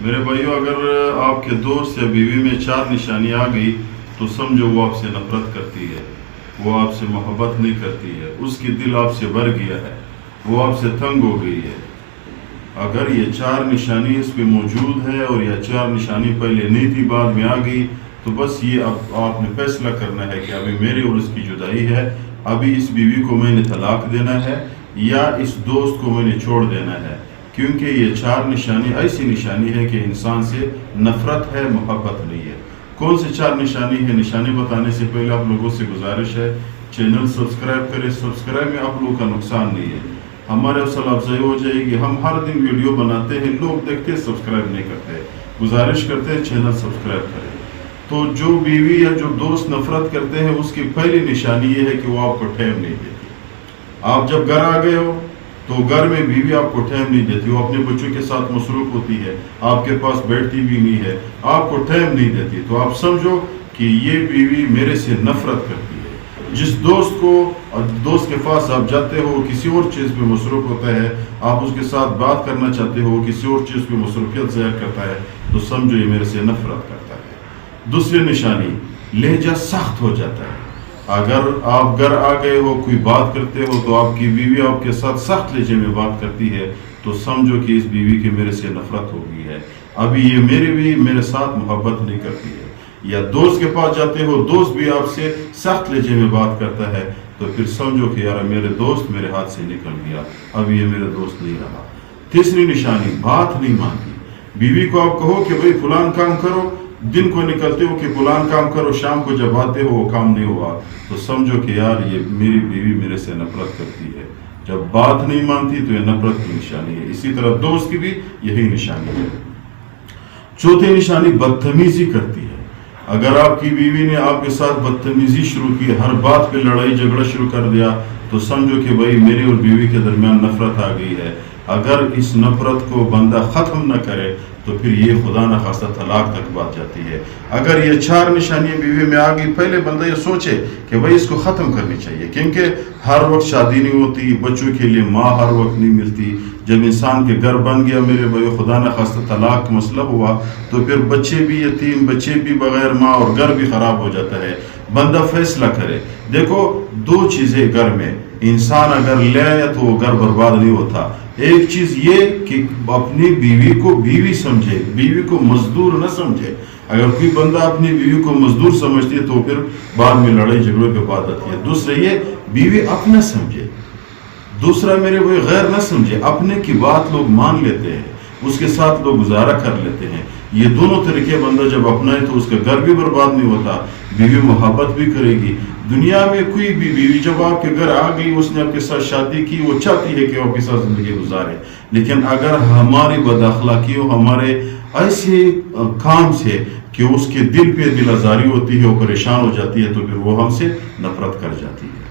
میرے بھائیو، اگر آپ کے دوست یا بیوی میں 4 نشانی آ گئی تو سمجھو وہ آپ سے نفرت کرتی ہے، وہ آپ سے محبت نہیں کرتی ہے، اس کی دل آپ سے بھر گیا ہے، وہ آپ سے تنگ ہو گئی ہے۔ اگر یہ 4 نشانی اس پہ موجود ہے اور یہ 4 نشانی پہلے نہیں تھی بعد میں آ گئی تو بس یہ اب آپ نے فیصلہ کرنا ہے کہ ابھی میری اور اس کی جدائی ہے، ابھی اس بیوی کو میں نے طلاق دینا ہے یا اس دوست کو میں نے چھوڑ دینا ہے، کیونکہ یہ 4 نشانی ایسی نشانی ہے کہ انسان سے نفرت ہے، محبت نہیں ہے۔ کون سے 4 نشانی ہے؟ نشانی بتانے سے پہلے آپ لوگوں سے گزارش ہے چینل سبسکرائب کریں۔ سبسکرائب میں آپ لوگوں کا نقصان نہیں ہے، ہمارے حوصلہ افزائی ہو جائے گی۔ ہم ہر دن ویڈیو بناتے ہیں، لوگ دیکھتے ہیں سبسکرائب نہیں کرتے، گزارش کرتے ہیں چینل سبسکرائب کریں۔ تو جو بیوی یا جو دوست نفرت کرتے ہیں اس کی پہلی نشانی یہ ہے کہ وہ آپ کو ٹائم نہیں دیتی۔ آپ جب گھر آ گئے ہو تو گھر میں بیوی آپ کو ٹائم نہیں دیتی، وہ اپنے بچوں کے ساتھ مصروف ہوتی ہے، آپ کے پاس بیٹھتی بھی نہیں ہے، آپ کو ٹائم نہیں دیتی، تو آپ سمجھو کہ یہ بیوی میرے سے نفرت کرتی ہے۔ جس دوست کے پاس آپ جاتے ہو کسی اور چیز پہ مصروف ہوتا ہے، آپ اس کے ساتھ بات کرنا چاہتے ہو کسی اور چیز پہ مصروفیت ظاہر کرتا ہے، تو سمجھو یہ میرے سے نفرت کرتا ہے۔ دوسری نشانی، لہجہ سخت ہو جاتا ہے۔ اگر آپ گھر آ گئے ہو، کوئی بات کرتے ہو تو آپ کی بیوی آپ کے ساتھ سخت لہجے میں بات کرتی ہے، تو سمجھو کہ اس بیوی کی میرے سے نفرت ہو گئی ہے، ابھی یہ میرے ساتھ محبت نہیں کرتی ہے۔ یا دوست کے پاس جاتے ہو، دوست بھی آپ سے سخت لہجے میں بات کرتا ہے، تو پھر سمجھو کہ یار میرے دوست میرے ہاتھ سے نکل گیا، اب یہ میرے دوست نہیں رہا۔ تیسری نشانی، بات نہیں مانتی۔ بیوی کو آپ کہو کہ بھئی فلان کام کرو، دن کو نکلتے ہو کہ فلان کام کرو، شام کو جب آتے ہو وہ کام نہیں ہوا، تو سمجھو کہ یار یہ میری بیوی میرے سے نفرت کرتی ہے۔ جب بات نہیں مانتی تو یہ نفرت کی نشانی ہے۔ اسی طرح دوست کی بھی یہی نشانی ہے۔ چوتھی نشانی، بدتمیزی کرتی ہے۔ اگر آپ کی بیوی نے آپ کے ساتھ بدتمیزی شروع کی، ہر بات پہ لڑائی جھگڑا شروع کر دیا، تو سمجھو کہ بھائی میری اور بیوی کے درمیان نفرت آ گئی ہے۔ اگر اس نفرت کو بندہ ختم نہ کرے تو پھر یہ خدا نخواستہ طلاق تک بات جاتی ہے۔ اگر یہ 4 نشانیاں بیوی میں آ گئی، پہلے بندہ یہ سوچے کہ بھائی اس کو ختم کرنی چاہیے، کیونکہ ہر وقت شادی نہیں ہوتی، بچوں کے لیے ماں ہر وقت نہیں ملتی۔ جب انسان کے گھر بن گیا میرے بھائی، خدا نخواستہ طلاق کا مسئلہ ہوا تو پھر بچے بھی یتیم، بچے بھی بغیر ماں، اور گھر بھی خراب ہو جاتا ہے۔ بندہ فیصلہ کرے۔ دیکھو 2 چیزیں گھر میں انسان اگر لے آیا تو وہ گھر برباد نہیں ہوتا۔ ایک چیز یہ کہ اپنی بیوی کو بیوی سمجھے، بیوی کو مزدور نہ سمجھے۔ اگر کوئی بندہ اپنی بیوی کو مزدور سمجھتی ہے تو پھر بعد میں لڑائی جھگڑوں پہ بات آتی ہے۔ دوسرا یہ، بیوی اپنا سمجھے، دوسرا میرے وہ غیر نہ سمجھے۔ اپنے کی بات لوگ مان لیتے ہیں، اس کے ساتھ لوگ گزارا کر لیتے ہیں۔ یہ دونوں طریقے بندہ جب اپنائے تو اس کا گھر بھی برباد نہیں ہوتا، بیوی محبت بھی کرے گی۔ دنیا میں کوئی بھی بیوی جب آپ کے گھر آ گئی، اس نے آپ کے ساتھ شادی کی، وہ چاہتی ہے کہ وہ آپ کے ساتھ زندگی گزارے، لیکن اگر ہماری بد اخلاقی ہو، ہمارے ایسے کام سے کہ اس کے دل پہ دل آزاری ہوتی ہے، وہ پریشان ہو جاتی ہے، تو پھر وہ ہم سے نفرت کر جاتی ہے۔